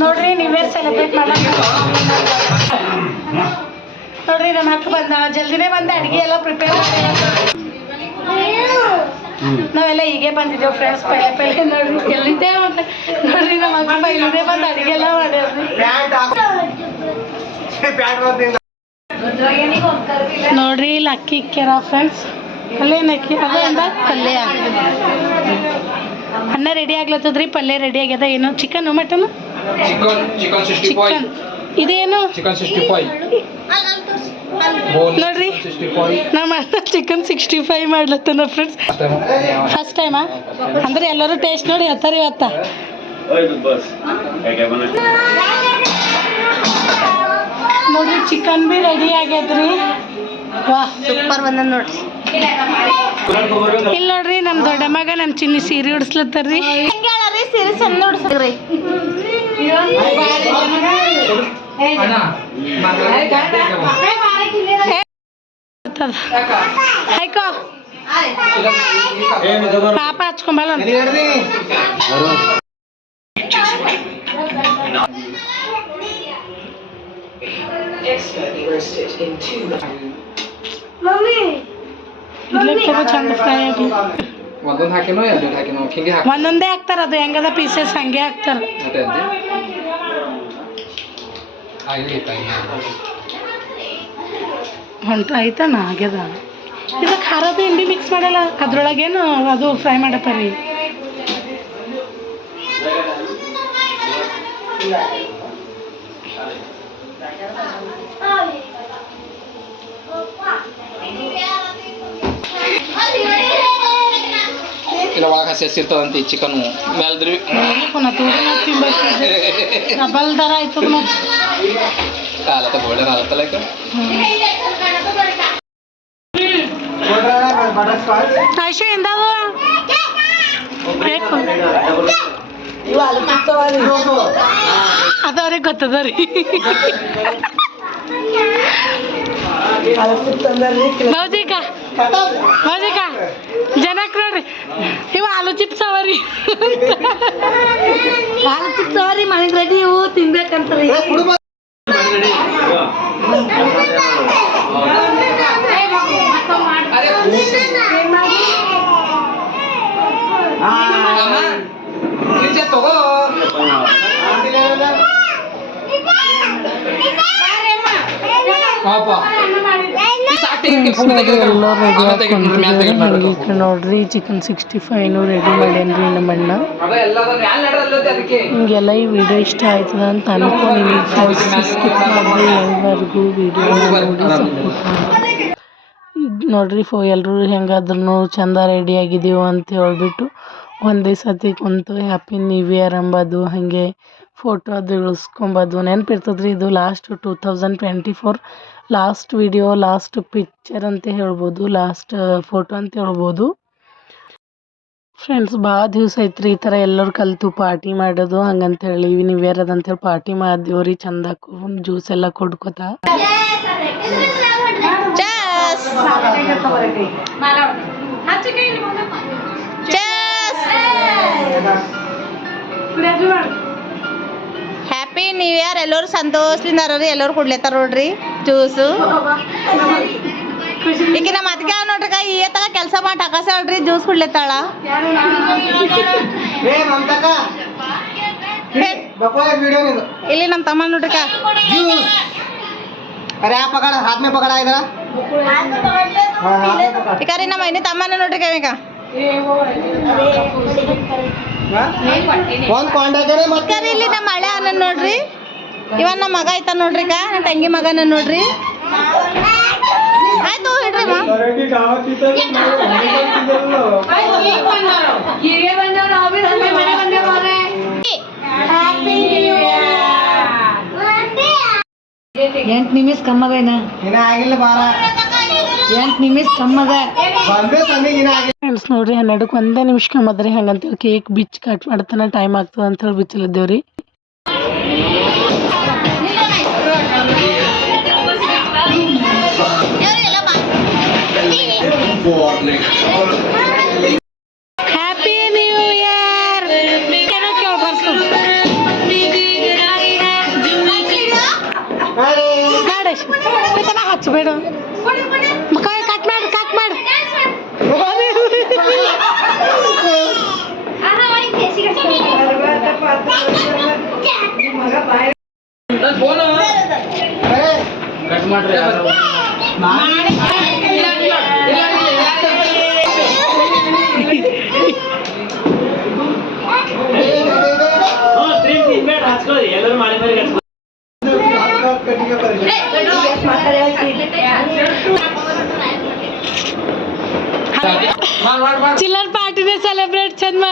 ನೋಡ್ರಿ new year celebrate ಮಾಡಕ್ಕೆ ನೋಡ್ರಿ ನಮ್ಮ ಅಕ್ಕ ಬಂದ ಜಲ್ದಿನೇ ಬಂದ ಅಡುಗೆ ಎಲ್ಲ ಪ್ರಿಪೇರ್ ನಾವೆಲ್ಲ ಹೀಗೆ ಬಂದಿದ್ದೇವೆ ಫ್ರೆಂಡ್ಸ್ ಪೈಲೆ ಪೈಲೆ ನೋಡ್ರಿ ಎಲ್ಲಿದ್ದೆ ನೋಡ್ರಿ ನಮ್ಮ ಅಕ್ಕ ಪೈಲಿದೆ ಬಂದು ಅಡಿಗೆ ಎಲ್ಲ ಮಾಡ್ಯಾರ್ರಿ ನೋಡ್ರಿ ಇಲ್ಲಿ ಅಕ್ಕಿ ಇಕ್ಕ್ಯಾರ ಫ್ರೆಂಡ್ಸ್ ಅಲ್ಲೇನು ಅಕ್ಕಿ ಅದು ಅಂದ ಪಲ್ಯ. ಅನ್ನ ರೆಡಿ ಆಗ್ಲತ್ತದ್ರಿ ಪಲ್ಯ ರೆಡಿ ಆಗ್ಯದ ಏನು ಚಿಕನ್ ಮಟನ್ ಚಿಕನ್ ಇದೇನು? ನೋಡ್ರಿ. ನಮ್ಮ ಅಣ್ಣ ಚಿಕನ್ ಸಿಕ್ಸ್ಟಿ ಫೈವ್ ಮಾಡ್ಲತ್ತನ ಫ್ರೆಂಡ್ಸ್ ಫಸ್ಟ್ ಟೈಮಾ ಅಂದ್ರೆ ಎಲ್ಲರೂ ಟೇಸ್ಟ್ ನೋಡಿ ಹೇಳ್ತಾರೆ ಇವತ್ತ. ನೋಡ್ರಿ ಚಿಕನ್ ಬಿ ರೆಡಿ ಆಗ್ಯದ್ರಿ. ವಾ ಸೂಪರ್ ಬಂದ ನೋಡ್ರಿ. ಇಲ್ಲಿ ನೋಡ್ರಿ ನಮ್ಮ ದೊಡ್ಡ ಮಗ ನಮ್ಮ ಚಿನ್ನಿ ಸೀರೆ ಉಡ್ಸ್ಲತ್ತಾರ್ರಿ ಸೀರೆ ಚಂದ ಉಡ್ಸ್ರಿ ಆಯ್ಕೋ ಪಾಪ ಹಚ್ಕೊಂಬಲ್ಲ ಚಂದ ಫ್ರೈ ಆಗಿ. ಒಂದೊಂದು ಹಾಕಿನೋ ಎರಡು ಹಾಕಿನೋ? ಹಿಂಗೆ ಹಾಕಿ ಒಂದೊಂದೇ ಹಾಕ್ತಾರ ಅದು ಹೆಂಗದ ಪೀಸಸ್ ಹಂಗೆ ಹಾಕ್ತಾರ. ಅಂದೆ. ಹೊಂಟ ಆಯ್ತಾನ ಆಗ್ಯದ. ಇದು ಖಾರದ ಹಿಂಡಿ ಮಿಕ್ಸ್ ಮಾಡಲ್ಲ ಅದ್ರೊಳಗೇನು ಅದು ಫ್ರೈ ಮಾಡತ್ತಾರಿ? ಇಲ್ಲ ಒಳಗೆ ಹಸಿ ಹಸಿ ಇರ್ತದಂತೆ ಈ ಚಿಕನ್ ಡಬಲ್ ದರ ಆಯ್ತದ ಮತ್ತೆ. ಕಾಲತ್ತ ಗೋಲ್ಡನ್ ಆಲತ್ತಲ್ಲ ಈಗ ಆಯ್ಷು ಎಂದಾವು ಬೇಕು. ಅದು ಅವ್ರಿಗೆ ಗೊತ್ತದ ರೀ. ಮೌಜಿಕ ಜನಕ್ ಜನಕ್ಕೆ ನೋಡ್ರಿ. ಇವ ಆಲೂ ಚಿಪ್ಸ್ ಅವರಿ ಆಲೂ ಚಿಪ್ಸ್ ಅವರಿ ಮನೆಗೆ ರೆಡಿ ಇವು ತಿನ್ಬೇಕಂತ್ರಿ ನೋಡ್ರಿ. ಚಿಕನ್ ಸಿಕ್ಸ್ಟಿ ಫೈವ್ನು ರೆಡಿ ಮಾಡ್ಯಾನ್ರಿ ನಮ್ಮ ಅಣ್ಣ? ಅದಕ್ಕೆ? ನಿಮಗೆಲ್ಲ ಈ ವಿಡಿಯೋ ಇಷ್ಟ ಆಯ್ತದ ಅಂತ ಅನ್ಕೊಂಡು ಸ್ಕಿಪ್ ಮಾಡಿ ಎಲ್ಲರಿಗೂ ವಿಡಿಯೋ ನೋಡಿ ಸಪೋರ್ಟ್ ಮಾಡಿ ನೋಡ್ರಿ ಫೋ ಎಲ್ಲರೂ ಹೆಂಗಾದ್ರೂ ಚಂದ ರೆಡಿ ಆಗಿದ್ದೀವಿ ಅಂತ ಹೇಳ್ಬಿಟ್ಟು ಒಂದೇ ಸತಿ ಕುಂತು ಹ್ಯಾಪಿ ನ್ಯೂ ಇಯರ್ ಅಂಬೋದು ಹಾಗೆ ಫೋಟೋ ಅದು ಇಳಿಸ್ಕೊಂಬೋದು. ನೆನಪಿರ್ತದ್ರಿ ಇದು last two thousand twenty four last video last picture ಅಂತ ಹೇಳ್ಬೋದು ಲಾಸ್ಟ್ ಫೋಟೋ ಅಂತ ಹೇಳ್ಬೋದು. ಫ್ರೆಂಡ್ಸ್ ಭಾಳ ದಿವಸ ಐತ್ರಿ ಈ ಥರ ಎಲ್ಲರೂ ಕಲಿತು ಪಾರ್ಟಿ ಮಾಡೋದು ಹಂಗಂತೇಳಿ ನ್ಯೂ ಇಯರ್ ಅದಂತೇಳಿ ಪಾರ್ಟಿ ಮಾಡಿದೇವ್ರಿ ಚಂದಾಕು ಜ್ಯೂಸ್ ಎಲ್ಲ ಕೊಡ್ಕೋತಾ. ಹ್ಯಾಪಿ ನ್ಯೂ ಇಯರ್ ಎಲ್ಲರೂ ಸಂತೋಷದಿಂದ ರೀ ಎಲ್ಲರೂ ಕೊಡ್ಲತ್ತಾರ ನೋಡ್ರಿ. ಜ್ಯೂಸು. ಈಗ ನಮ್ಮ ಅದಕ್ಕೆ ಈ ಈತಗ ಕೆಲಸ ಮಾಡಿ ಟಕಸ ಹೇಳ್ರಿ ಜ್ಯೂಸ್ ಕುಡ್ಲೆತ್ತಾಳ. ಇಲ್ಲಿ ನಮ್ಮ ತಮ್ಮ ನೋಡ್ರಿಕ ಜ್ಯೂಸ್. ಅರೆ ಆ ಪಕಡ ಹಾತ್ ಮೇ ನಮ್ಮ ಇನ್ನಿ ತಮ್ಮನ ನೋಡ್ರಿಕ ಈಗ. ಒಂದ್ ಕೊಂಡಾಗರೆ ಇಲ್ಲಿ ನಮ್ಮ ಹಳೆ ಅನ್ನ ನೋಡ್ರಿ. ಇವನ್ ನಮ್ಮ ಮಗ ಐತ ನೋಡ್ರಿ ಕಾ ನನ್ನ ತಂಗಿ ಮಗನ ನೋಡ್ರಿ. ಆಯ್ತು ಹೇಳ್ರಿ ಎಂಟ್ ಎಂಟು ನಿಮಿಷ ಕಮ್ಮದ ಏನ ಆಗಿಲ್ಲ ಬಾರ ಎಂಟು ನಿಮಿಷ ಕಮ್ಮದ ಫ್ರೆಂಡ್ಸ್ ನೋಡ್ರಿ ಹನ್ನೆರಡಕ್ಕೆ ಒಂದೇ ನಿಮಿಷ ಕಮ್ಮದ್ರಿ ಹಂಗಂತೇಳಿ ಕೇಕ್ ಬಿಚ್ಚಿ ಕಟ್ ಮಾಡ್ತಾನೆ ಟೈಮ್ ಆಗ್ತದ ಅಂತೇಳಿ ಬಿಚ್ಚಲಿದ್ದೇವ್ರಿ. হ্যাপি নিউ ইয়ার কেন কি অফার আরে বেড়ো ಕಟ್ ಮಾಡ್ರಿ ಮಾಡ್ ಮಾಡ್ ಮಾಡ್ ಚಿಲ್ಲರ್ ಪಾರ್ಟಿನೇ ಸೆಲೆಬ್ರೇಟ್ ಚಂದ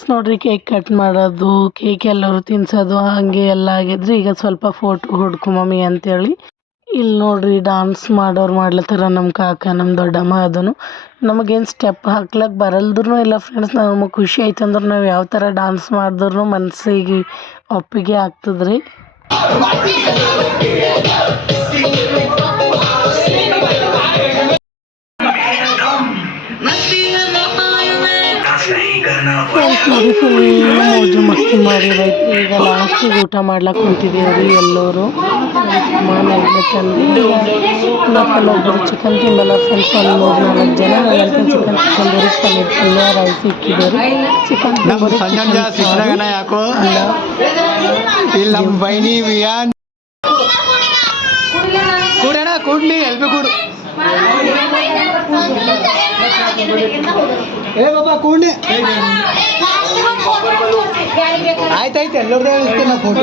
ಫ್ರೆಂಡ್ಸ್ ನೋಡ್ರಿ ಕೇಕ್ ಕಟ್ ಮಾಡೋದು ಕೇಕ್ ಎಲ್ಲರೂ ತಿನ್ಸೋದು, ಹಾಗೆ ಎಲ್ಲ ಆಗಿದ್ರಿ ಈಗ ಸ್ವಲ್ಪ ಫೋಟೋ ಹೊಡ್ಕೊಂಬಮ್ಮಿ ಅಂತೇಳಿ. ಇಲ್ಲಿ ನೋಡ್ರಿ ಡಾನ್ಸ್ ಮಾಡೋರು ಮಾಡ್ಲತ್ತಾರ ನಮ್ಮ ಕಾಕ ನಮ್ಮ ದೊಡ್ಡಮ್ಮ ಅದನು. ನಮಗೇನು ಸ್ಟೆಪ್ ಹಾಕ್ಲಕ್ಕೆ ಬರಲ್ದ್ರು ಇಲ್ಲ ಫ್ರೆಂಡ್ಸ್ ನಮಗೆ ಖುಷಿ ಆಯ್ತು ಅಂದ್ರೆ ನಾವು ಯಾವ ಥರ ಡಾನ್ಸ್ ಮಾಡಿದ್ರು ಮನಸ್ಸಿಗೆ ಒಪ್ಪಿಗೆ ಆಗ್ತದ್ರಿ. ಮೋಜು ಮಸ್ತಿ ಈಗ ಲಾಸ್ಟಿಗೆ ಊಟ ಮಾಡ್ಲಕ್ಕೆ ಕುಂತಿದ್ದೀವ್ರಿ ಎಲ್ಲರೂ. ಮಾನೆಲ್ಲ ತಂದು ಚಿಕನ್ ತಿಂಬಲ್ಲ ಫ್ರೆಂಡ್ಸ್ ಒಂದು ಮೂರು ನಾಲ್ಕು ಜನ. ನಾಲ್ಕು ಚಿಕನ್ ತಿಂದರು ಪನ್ನೀರ್ ರೈಸ್ ಇಕ್ಕಿದ್ದಾರೆ ಚಿಕನ್ ಯಾಕೋ? ಇಲ್ಲ ನಮ್ಮ ಬೈನಿ ವಿಯಾನ್. ಕೂಡಣ ಕೂಡ್ಲಿ ಎಲ್ಬಿ ಕೂಡು. ಏ ಬಾಬಾ ಕೂಡ್ಲಿ ಆಯ್ತಾಯ್ತು ಎಲ್ಲರದೇ ಇಳಿಸ್ತೇನೆ ನಾ ಫೋಟೋ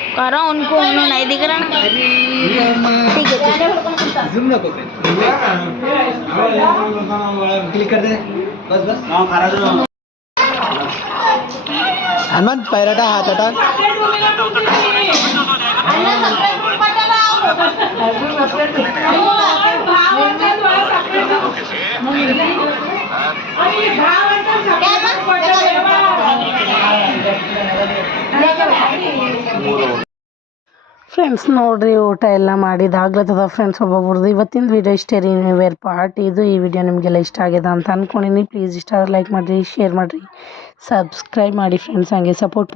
करो उनको उन्होंने नहीं दिख रहा। ना ठीक है। जूम नको क्लिक कर दे। बस बस। हनुमान पैराटा हाथ हटा। ಫ್ರೆಂಡ್ಸ್ ನೋಡ್ರಿ ಊಟ ಎಲ್ಲ ಮಾಡಿದಾಗ್ಲತ್ತದ ಫ್ರೆಂಡ್ಸ್ ಒಬ್ಬೊಬ್ರದ್ದು ಇವತ್ತಿನ ವಿಡಿಯೋ ಇಷ್ಟೇ ರೀ ವೇರ್ ಪಾರ್ಟ್ ಇದು ಈ ವಿಡಿಯೋ ನಿಮಗೆಲ್ಲ ಇಷ್ಟ ಆಗ್ಯದ ಅಂತ ಅಂದ್ಕೊಂಡಿನಿ ಪ್ಲೀಸ್ ಇಷ್ಟ ಲೈಕ್ ಮಾಡಿರಿ ಶೇರ್ ಮಾಡಿರಿ. ಸಬ್ಸ್ಕ್ರೈಬ್ ಮಾಡಿ ಫ್ರೆಂಡ್ಸ್ ಹಂಗೆ ಸಪೋರ್ಟ್